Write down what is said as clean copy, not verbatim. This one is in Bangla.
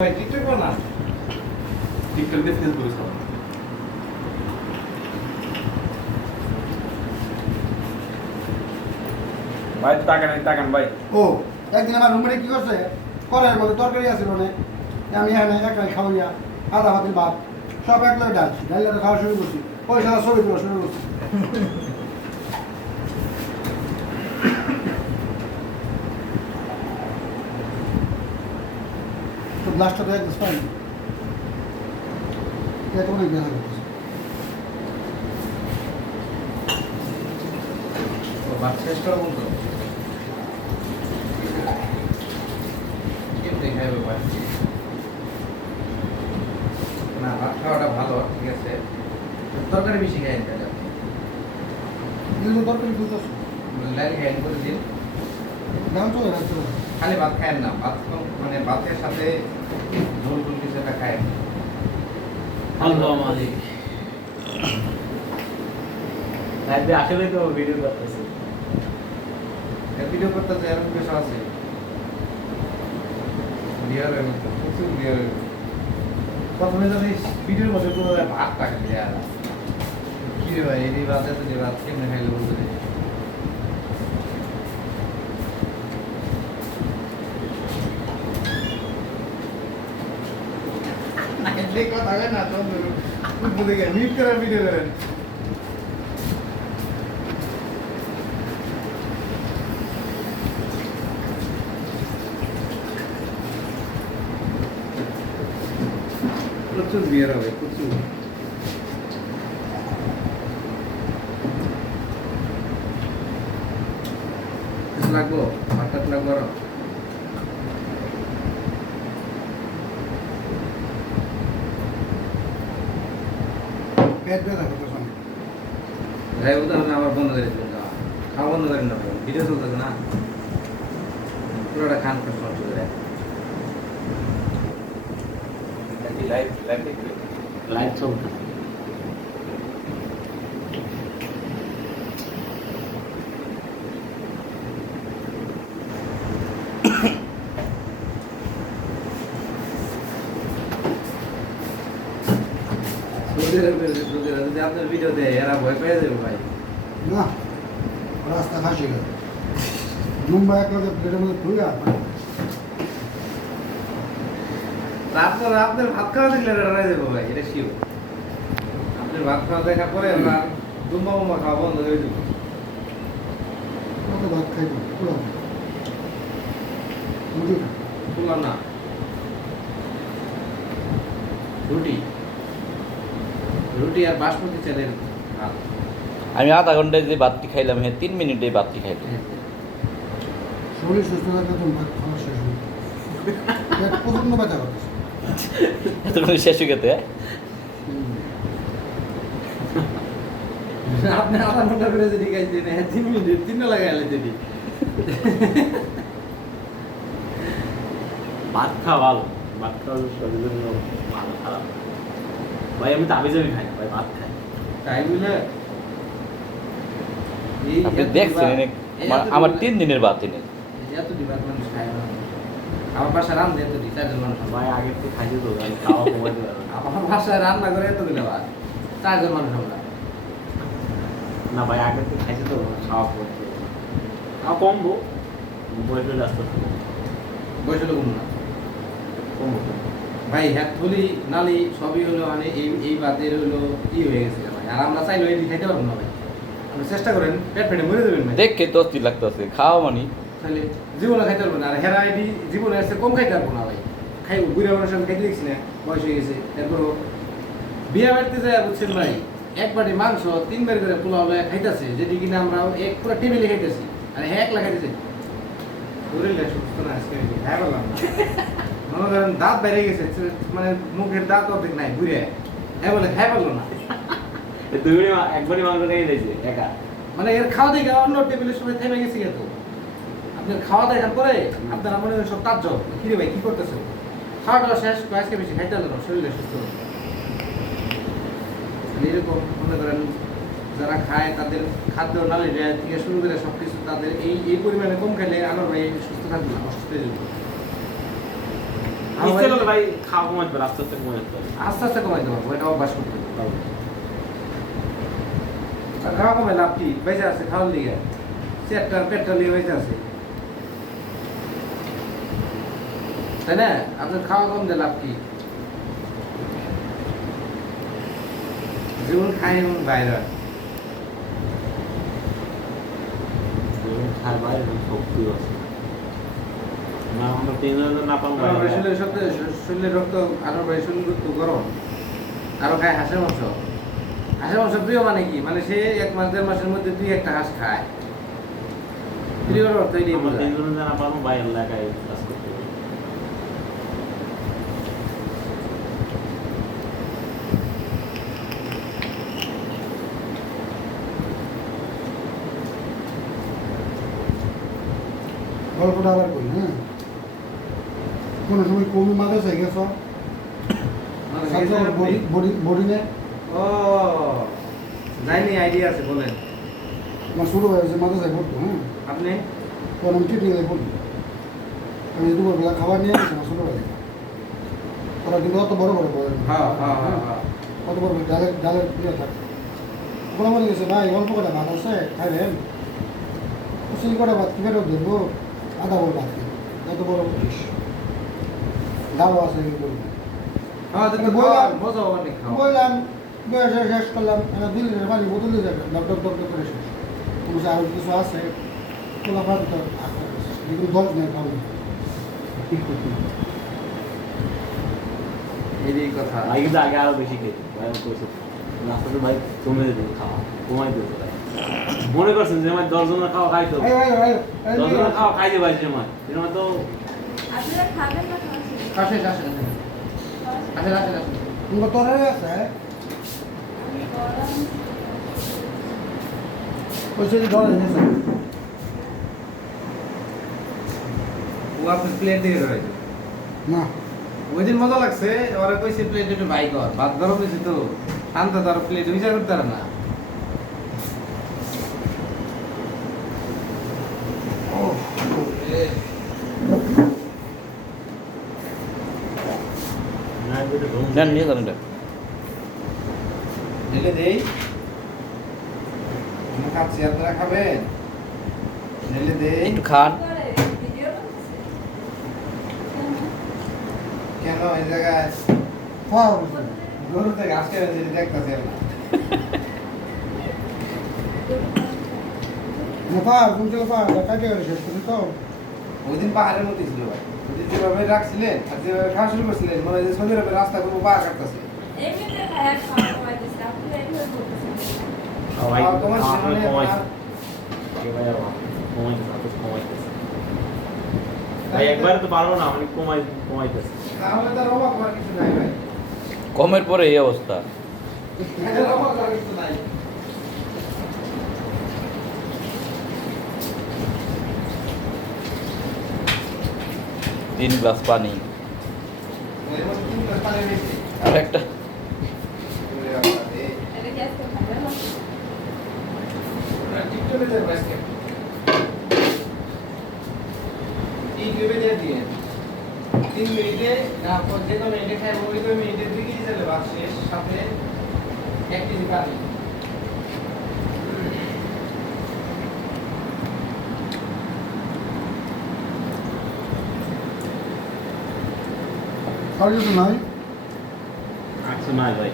টিকটক না টিকটক দিয়ে ফেসবুক করেছ ভাই তাকান ভাই ও একদিন আমার রুমে কি করছে করার মধ্যে তরকারি আছে মানে আমি এখানে একলাই খাওয়াইয়া আধা ভাতের ভাত সব একলাই ডালছি ডালিয়াটা খাওয়া শুরু করছি ওই সারা ছবি তোলা শুরু করছি তো গ্লাসটা তো একদম পাইনি এটা অনেক ব্যথা করতেছে ভাত শেষ করা বন্ধু কেমনি খাইবে ভাই না ভাত খাওয়াটা ভালো ঠিক আছে তরকারি বেশি খাই না কিন্তু তরকারি খুলতেছে লাইন খাই করে দিন দাম চলে রাখতে হবে খালি ভাত খায় না ভাত মানে ভাতের সাথে ঝোল ঝোল কিছু একটা খায় আল্লাহ মালিক আসলে তো ভিডিও করতেছে ভিডিও করতে এরকম কিছু আছে বিহারের মতো প্রচুর বিহারের প্রথমে যদি ভিডিওর মধ্যে কোনো ভাত টাকা দিয়ে আর কি রে ভাই এই ভাত এত ভাত কেমনে খাইলে বলতে কথা হয় না চন্দ্র দেখে মিট করার ভিডিও করেন প্রচুর বিয়ার হবে প্রচুর কিছু লাগবো ভাতটা লাগবো আরো পেট ব্যথা করতেছে অনেক ভাই উদাহরণ আমার বন্ধ করে দিলেন খাওয়া বন্ধ করেন না ভিডিও চলতেছে না পুরোটা খান কষ্ট করে লাইভ চলতেছে যদি আপনার ভিডিও দেয় এরা ভয় পেয়ে যাবে ভাই না রাস্তা ফাঁসে গেল মুম্বাই এক লোকের প্লেটের মধ্যে ঢুকে আপনার ভাত খাওয়া দেখলে এড়াই দেবো ভাই এটা শিও আপনার ভাত খাওয়া দেখা পরে আমরা দুম্বা মুম্বা খাওয়া বন্ধ হয়ে দেবো কত ভাত খাইব পুরো মুড়ি শুনলাম না রুটি রুটি আর বাসমতি চালের ভাত আমি আধা ঘন্টায় যে ভাতটি খাইলাম হ্যাঁ 3 মিনিটে ভাতটি খাইলাম শরীর সুস্থ থাকলে তো ভাত খাওয়া শেষ হবে পেট প্রচণ্ড ব্যথা করতেছে তুমি শেষ হয়ে গেতে আপনি আধা ঘন্টা করে যদি খাইছেন 3 মিনিট 3 লাগাই আলে যদি ভাত খাওয়া ভালো ভাত খাওয়া শরীরের জন্য ভালো খারাপ ভাই আমি তো আবি যাবি খাই ভাই ভাত খাই তাই বুঝলে আপনি দেখছেন আমার 3 দিনের ভাত তিনি এত দিবার মানুষ খায় না আমার বাসায় রান্না এত দি 4 জন মানুষ ভাই আগের থেকে খাইতে তো আমি খাওয়া কমাইতে পারবো না। আমার বাসায় রান্না করে এত দিলে ভাত 4 জন মানুষ আমরা না ভাই আগের থেকে খাইতে তো খাওয়া করতে খাওয়া কমবো বয়সে রাস্তা বয়স হলো কম না কমবো ভাই হ্যাঁ থলি নালি সবই হলো মানে এই বাদের হলো ই হয়ে গেছে ভাই আর আমরা চাইলে এই খাইতে পারবো না ভাই আপনি চেষ্টা করেন পেট পেটে মরে যাবেন ভাই দেখে তো অস্থির লাগতেছে খাওয়া মানে তাহলে জীবনে খাইতে পারবো না আর হেরা আইডি জীবনে আসছে কম খাইতে পারবো না ভাই খাই বুড়া মানুষের সাথে খাইতে দেখছি না বয়স হয়ে গেছে তারপরও বিয়ে বাড়িতে যায় বুঝছেন ভাই এক বাটি মাংস 3 বার করে পোলাও লয়ে খাইতেছে যেটি কিনা আমরা এক পুরো টেবিলে খাইতেছি আর হ্যাঁ একলা খাইতেছে শরীরটা সুস্থ না আজকে হ্যাঁ বললাম না মনে করেন দাঁত বেড়ে গেছে মানে মুখের দাঁত অর্ধেক নাই ঘুরে হ্যাঁ বলে হ্যাঁ বললো না দুই একবারই মাংস খেয়ে দিয়েছে একা মানে এর খাওয়া দেখে অন্য টেবিলের সময় থেমে গেছে কিন্তু আপনার খাওয়া দেখার পরে আপনার মনে হয় সব তাজ্য কিরে ভাই কি করতেছে খাওয়াটা শেষ আজকে বেশি খাইতে হলো না শরীরে সুস্থ এরকম মনে করেন যারা খায় তাদের খাদ্য নালী থেকে শুরু করে সব কিছু তাদের এই পরিমাণে কম খেলে আরো ভাই সুস্থ থাকবে না, অসুস্থ হয়ে যাবে। ইচ্ছে করলে ভাই খাওয়া কমাইতে পারে, আস্তে আস্তে কমাইতে পারে। আস্তে আস্তে কমাইতে পারবো, এটা অভ্যাস করতে হবে। আর খাওয়া কমে লাভ কি? বেঁচে আছে খাওয়ার লিগে, চেটটার পেটটা লিগে বেঁচে আছে, তাই না? আপনার খাওয়া কম দিয়ে লাভ কি? যেমন খাই এমন বাইরে খায় ভাই, শক্তি আছে। না আমরা তিনজন না পাবো ভাই। শরীরের রক্ত আরো ভাই, শরীর রক্ত গরম, আরো খায় হাঁসের মাংস। হাঁসের মাংস প্রিয় মানে কি? মানে সে 1 মাস 1.5 মাসের মধ্যে 2-1টা হাঁস খায়। প্রিয়র অর্থ এটাই আমরা বোঝায়। তিনজন না পাবো ভাই, আল্লাহ একাই কাজ করতে পারে। গল্পটা আবার করি, হ্যাঁ? কোনো সময় কমি মাদ্রাসায় গেছো? বোর্ডিংয়ে ও যাইনি, আইডিয়া আছে, বলেন। আমার ছোটো ভাই হচ্ছে মাদ্রাসায় পড়তো, হ্যাঁ? আপনি তখন আমি টিফিনে পড়ি। আমি দুপুরবেলা খাবার নিয়ে আসছি আমার ছোটো ভাই। ওরা কিন্তু অত বড় বড় বড় হ্যাঁ হ্যাঁ হ্যাঁ হ্যাঁ কত বড় বড় ডালের ডালের ইয়ে থাকে। ওরা বলে গেছে ভাই অল্প কটা ভাত আছে খাইবেন? সেই কটা ভাত কী করে ধরবো? আধা বড় ভাত খেয়ে এত বড় ডিশ ডালও আছে কি করবো। হ্যাঁ, দেখতে বললাম- মজা অনেক খাওয়া। বললাম বয়সে শেষ করলাম, একটা 2 লিটার পানি বোতল দিয়ে যাবে ডক ডক ডক ডক করে শেষ। বলছে আরও কিছু আছে, খোলা ভাত তো এগুলো 10 নেই খাবো। এই কথা। ভাই কিন্তু আগে আরো বেশি খেতে ভাই, আমি কইছি রাস্তাতে ভাই কমে যেত খাওয়া, কমাই দিত ভাই। মনে করছেন যে আমার 10 জনের খাওয়া খাইতো, এই, এই, এই, এই, 10 জনের খাওয়া খাইতে পারি যে আমার এরকম তো। আপনারা খাবেন না খাওয়া শেষ? কাশে কাশে কাশে কাশে কাশে তোমার তরকারি আছে? আমি গরম ওই সেই ধরে নিয়েছে। ও আপনার প্লেট দিয়ে রয়েছে। না ওই দিন মজা লাগছে, ওরা কইছে প্লেট একটু ভাই কর, ভাত গরম হয়েছে তো টানতে তার প্লেট বিচার করতে পারে না। নেন নিয়ে যান এটা। ঢেলে দেই, আমি খাচ্ছি, আপনারা খাবেন? ঢেলে দেই। একটু খান। করে ভিডিও করতেছে। কেন এই জায়গায় খাওয়া বলছে গরু থেকে ঘাস খেয়ে যেতে দেখতেছি না। না খাওয়া তুমি চলো খাওয়া কাটে গেলে শেষ করি তো। ওই দিন পাহাড়ের মধ্যে ছিল ভাই, ওই দিন যেভাবে রাখছিলেন আর যেভাবে খাওয়া শুরু করছিলেন, মনে হয় যে সৌদি আরবের রাস্তা কোনো পাহাড় কাটতেছে। এমনিতে খায় খাওয়া কমাইতেছে, আপনারা এইভাবে করতেছেন। ভাই আর তোমার আমার সামনে কমাইছে আপনার- আগে ভাই আর কমাইতেছে, আরো কমাইতেছে ভাই। একবারে তো পারবো না, আমি কমাইতেছে। তাহলে তার অবাক হওয়ার কিছু নাই ভাই, কমের পরে এই অবস্থা। এদের অবাক হওয়ার কিছু নাই। 3 গ্লাস পানি এর মধ্যে 3 গ্লাস পানি বেশি। আর একটা এটা কি আজকে খাবেন না? টিকটকে দেয় আজকে। এই গ্রেভি দিয়ে দিয়ে 3 মিনিটে না যে কোনো মিনিটে খাইবো, ওই 2 মিনিটের দিকেই চলে ভাত শেষ, সাথে 1 কেজি পানি। আর কিছু নাই? আচ্ছা নাই ভাই।